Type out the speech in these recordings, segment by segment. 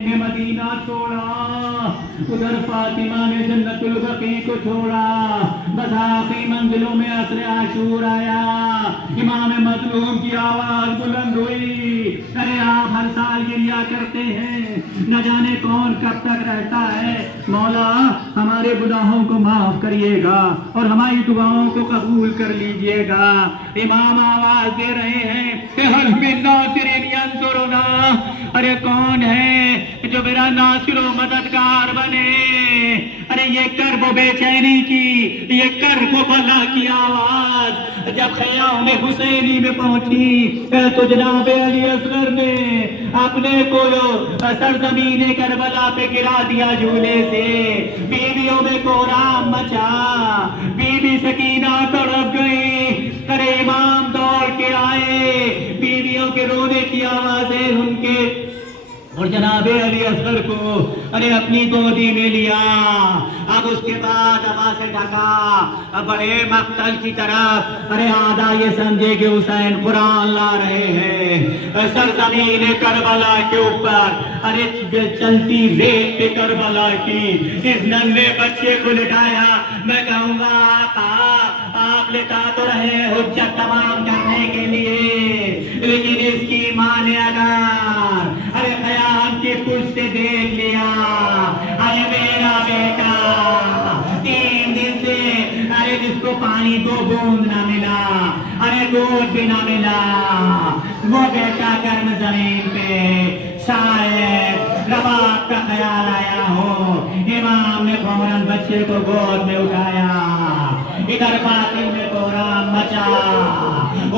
ने मदीना छोड़ा, उधर फातिमा ने जन्नतुल बकी को छोड़ा, बस आखिरी मंजिलों में असर आशूर आया, इमाम मजलूम की आवाज बुलंद हुई। अरे आप हर साल ये लिया करते हैं, न जाने कौन कब तक रहता है। मौला हमारे गुनाहों को माफ करिएगा और हमारी दुआओं को कबूल कर लीजिएगा। इमाम आवाज दे रहे हैं कि हल मिन नासिरिन यंसुरुना, अरे कौन है जो मेरा नासिरो मददगार बने। अरे ये कर्ब बेचैनी की, ये कर्ब बला की आवाज जब ख़याम हुसैनी में पहुंची तो जनाब अली असगर ने अपने को सरजमीन करबला पे गिरा दिया झूले से। बीवियों में कोहराम मचा, बीबी सकीना तड़प गई। अरे इमाम दौड़ के आए, बीवियों के रोने की आवाजें सुन के और जनाबे अली असगर को अरे अपनी गोदी में लिया। अब उसके बाद हवा से ढका बड़े मक्तल की तरफ। अरे आधा ये समझे कि हुसैन कुरान ला रहे हैं सरजमीन करबला के ऊपर। अरे चलती रेत पे करबला की इस नन्हे बच्चे को लिटाया। मैं कहूँगा आप लेटा तो रहे हुज्जत तमाम करने के लिए, लेकिन इसकी माँ ने अगर अरे ख़याम के पुल से देख लिया, अरे मेरा बेटा 3 दिन से अरे जिसको पानी 2 बूंद ना मिला, अरे दूध भी ना मिला, वो बेटा गर्म जमीन पे शायद रबाब का ख्याल आया हो। इमाम ने फौरन बच्चे को गोद में उठाया। इधर बातिल में कोहराम मचा,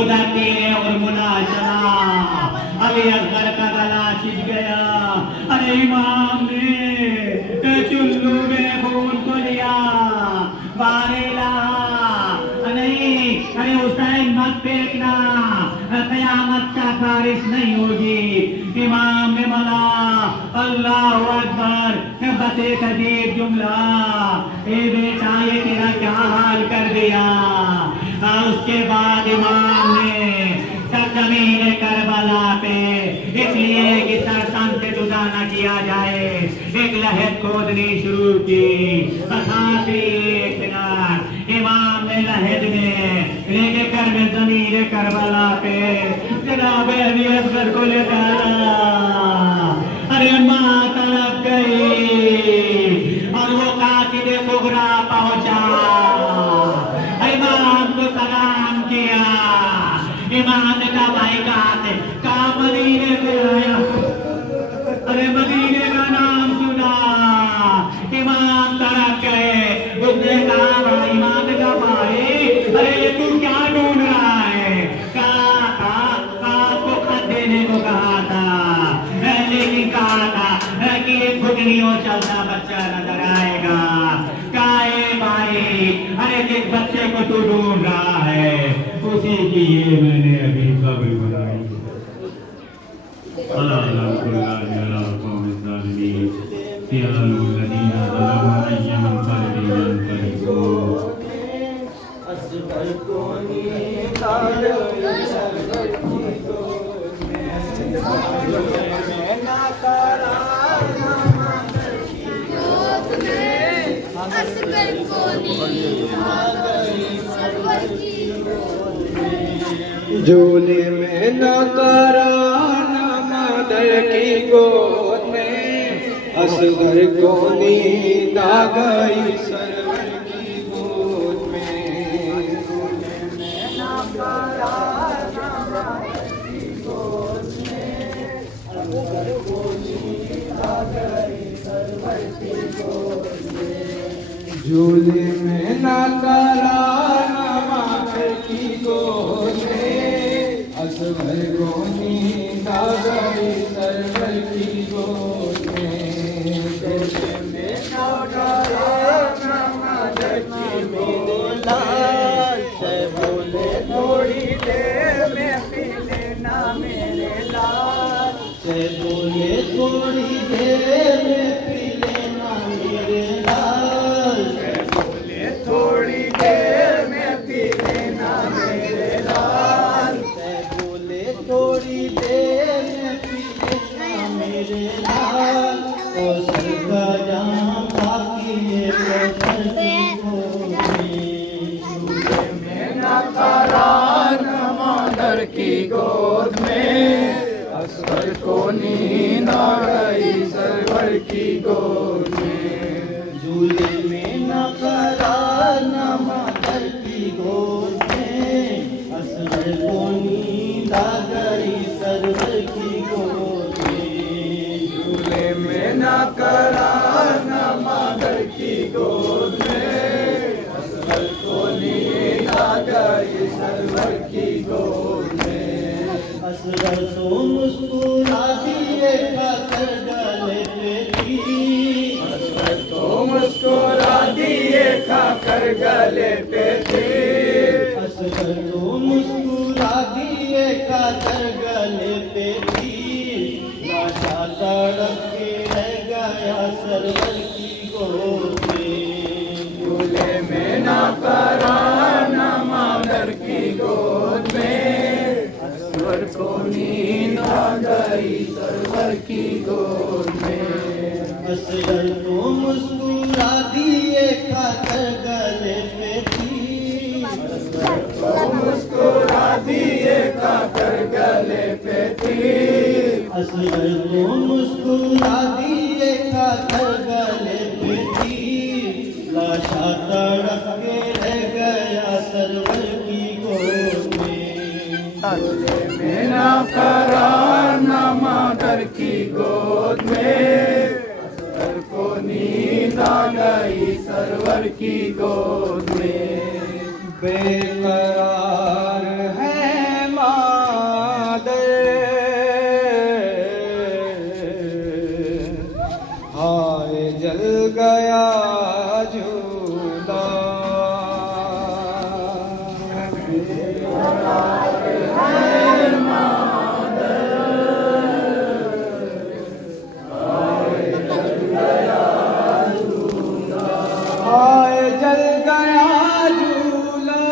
उधर तीरे और मुला चला। अली असगर का गला छिप गया। अरे इमाम ने चुल्लू में खून को लिया, बारेला नहीं, अरे हुसैन मत फेंकना, क़यामत का बारिश नहीं होगी। इमाम ने मना अल्लाहु अकबर, बस एक अजीब जुमला, ए बेटा ये तेरा क्या हाल कर दिया। उसके बाद इमाम ने सरजमीन करबला पे इसलिए कि सरसन से जुदा न किया जाए एक लहद खोदनी शुरू की। एक मिनट इमाम ने लहद में लेके कर जमीन करबला पे जनाब अली असगर को लेकर अरे माँ तड़प गई और वो कातिल कुबरा पहुंचा। इमाम को सलाम किया। इमाम ने कहा भाई कहा मदीने से आया, अरे मदीने का नाम सुना। इमाम तड़प गए। उसने कहा इमाम ने कहा भाई अरे ये तू क्या ढूंढ रहा है। कहा आपको खत देने को कहा था, लेकिन कहा था कि एक घुटनियों चलता बच्चा नजर आएगा। काहे भाई अरे जिस बच्चे को तू ढूंढ रहा है उसी की ये मैंने अभी कब्र बनाई। झूले में न करा न मदर की गोद में, असगर को नींद आ गई सरवर की गोद में। झूले में न करा न मदर की गोद में, असगर को नींद आ गई सरवर की गोद में। झूले में न करा न मदर की गोद में, असगर को नींद आ गई सरवर की गोद में। झूले में न करा न मदर की गोद में, से बोले थोड़ी देर में पी लेना मेरे लाल, से बोले थोड़ी देर में पी लेना मेरे लाल, से बोले थोड़ी देर में पी लेना मेरे लाल, से बोले थोड़ी देर में पी लेना मेरे लाल। कौसर का जाम बाकी ये कौसर की गोदी। झूले में न खरा न मादर की गोद में, असगर को नींद आ गई सरवर की गोद में। झूले में न खरा न मादर की गोद में, असगर को नींद आ गई सरवर की गोद में। झूले में न खरा न मादर की गोद में, असगर को नींद आ गई सरवर की गोद में। असगर तो मुस्कुरा दिए खाकर गले पे थी, असगर तो मुस्कुरा दिए खाकर गले पे थी। असगर तो मुस्कुरा दिए खाकर गले पे थी, लाशा तड़प के रह गया सरवर की गोद में। झूले में न करा न मादर की गोद में, असगर को नींद आ गई सरवर की गोद में। असगर तो मुस्कुरा दिए खाकर गले पे थी, असगर तो मुस्कुरा दिए खाकर गले पे थी। असगर तो मुस्कुरा दिए खाकर गले पे थी, लाशा तड़प के रह गया सरवर की गोद में। झूले में न खरा न मादर की गोद में, असगर को नींद आ गई सरवर की गोद में। बेकरार है मादर, हाय जल गया झूला। हाय जल गया झूला,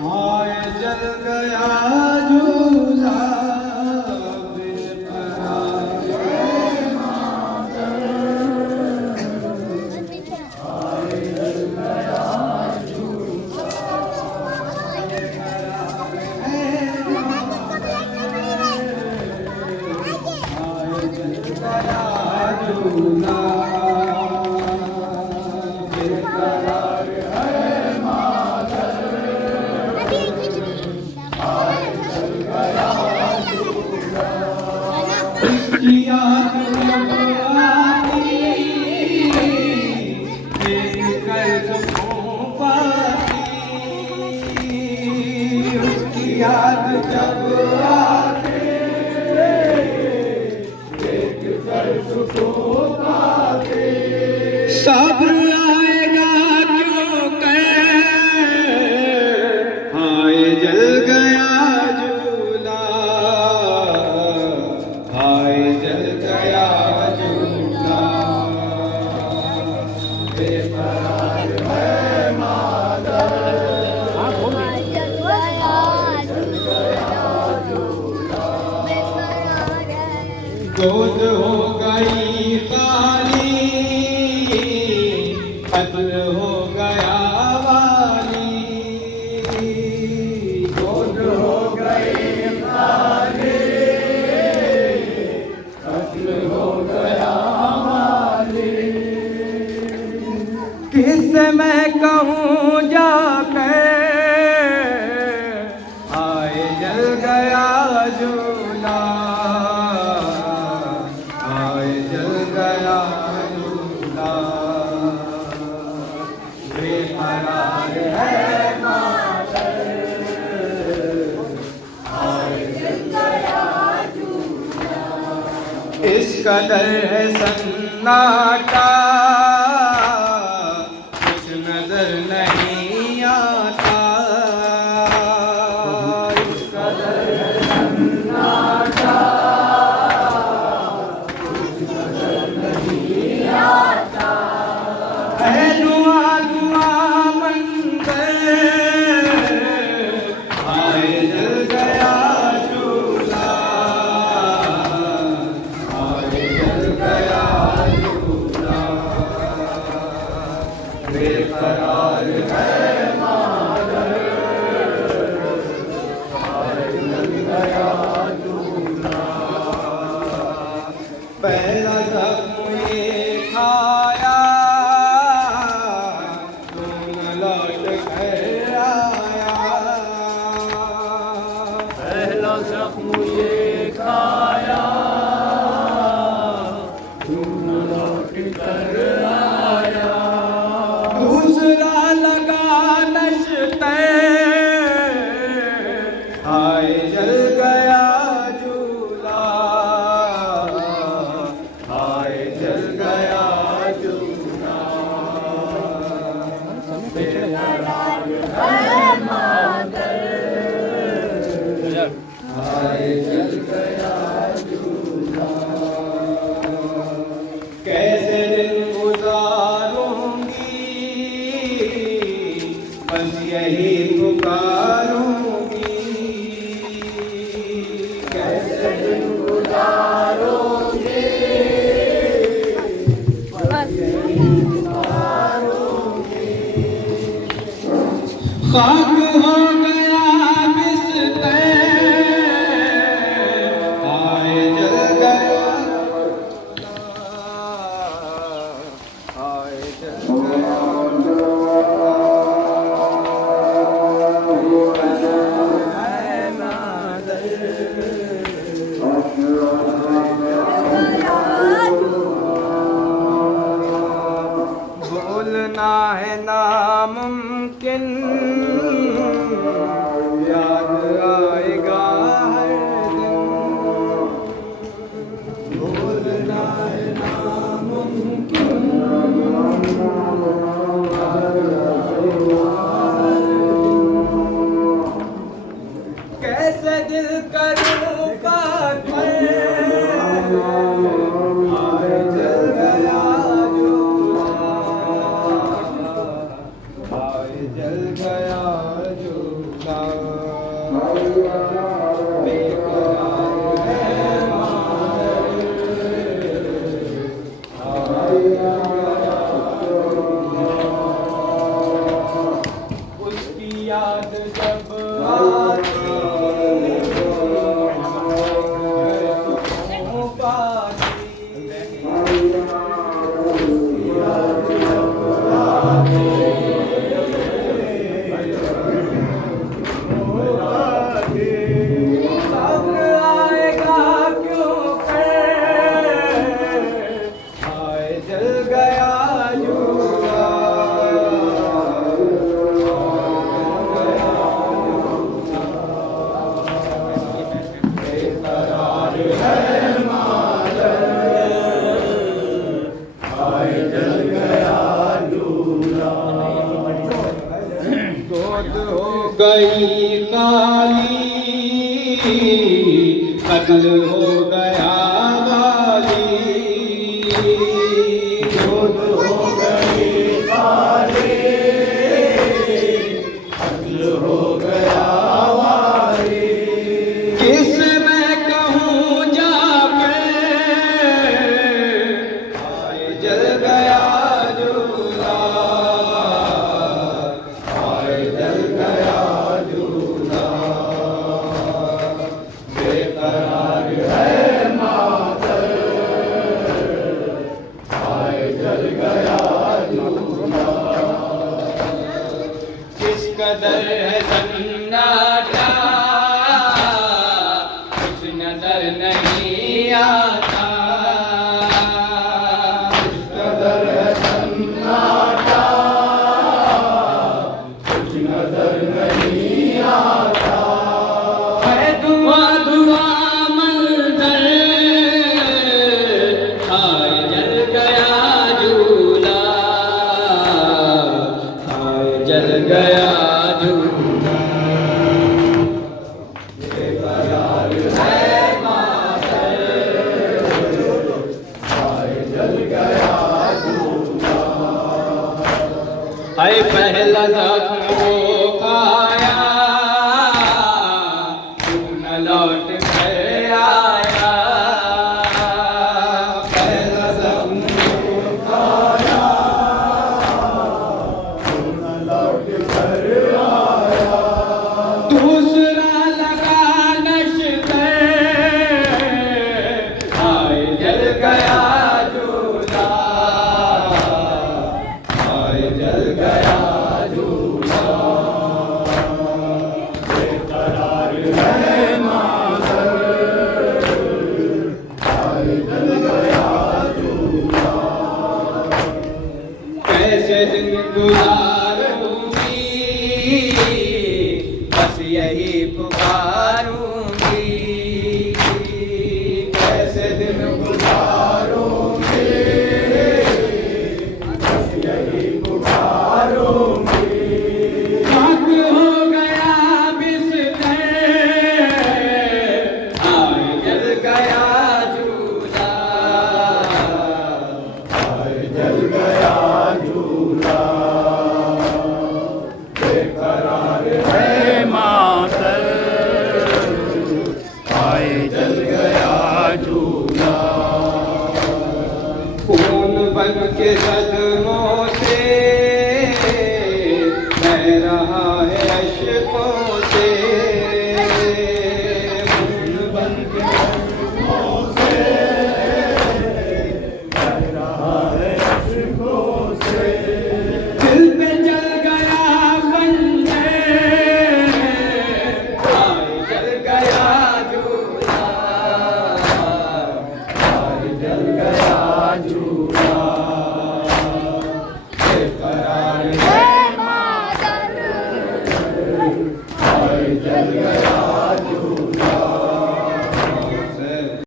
हाय जल गया झूला। बेकरार है मादर, हाय जल गया झूला। झूला बेकरार है मादर, उसकी याद जब आती, देख कर दुखों पाती। उसकी याद जब आती, देख कर दुखों पाती। सब्र आएगा क्यों कर, हाय जल गया झूला। हाय जल गया झूला। बेकरार है मादर, गोद हो गई खाली, कत्ल हो गया वाली। गोद हो गई खाली, कत्ल हो गया वाली। किससे मैं कहूँ जाकर, हाय जल गया झूला। हाय जल गया झूला। बेकरार है मादर, हाय जल गया झूला। इस कदर है सन्नाटा, कुछ नजर नहीं आता। इस कदर है सन्नाटा, कुछ नजर नहीं आता। है धुआं धुआं मंदिर, हाय जल गया झूला। जख्म ये खाया तू न लौट कर आया। दूसरा लगा नश्ते हाय जल गया झूला, हाय जल गया झूला। बेकरार है मातर हाय जल गया झूला। कैसे दिन गुजारूंगी बस यही पुकारूंगी। कैसे दिन गुजारूंगी बस यही पुकारूंगी। खाक हो गया बिस्तर हाय जल गया, हाय जल गया। भूलना है नामुमकिन याद आएगा हर दिन। भूलना है नामुमकिन याद आएगा हर दिन। कैसे दिल करूं कातर हाय जल गया झूला, हाय जल गया झूला। बेकरार है मातर हाय जल गया झूला। उसकी याद जब आती गई काली कत्ल हो गया वाली। गोद हो गई काली कत्ल हो गया वाली। किस मैं कहूँ जाके हाय जल गया झूला, हाय जल गया झूला। बेकरार है मातर हाय जल गया झूला। किस कदर है सन्नाटा कुछ नजर नहीं आता। किस कदर है सन्नाटा कुछ नजर नहीं आता। है दुआ दुआ मंजर हाय जल गया झूला, हाय जल गया झूला। बेकरार है मातर हाय जल गया झूला। हाय पहला जख्म वो खाया तू न लौट कर आया। पहला जख्म वो खाया तू न लौट कर आया। दूसरा लगा नश्ते हाय जल गया झूला, हाय जल गया झूला। सबके सदमों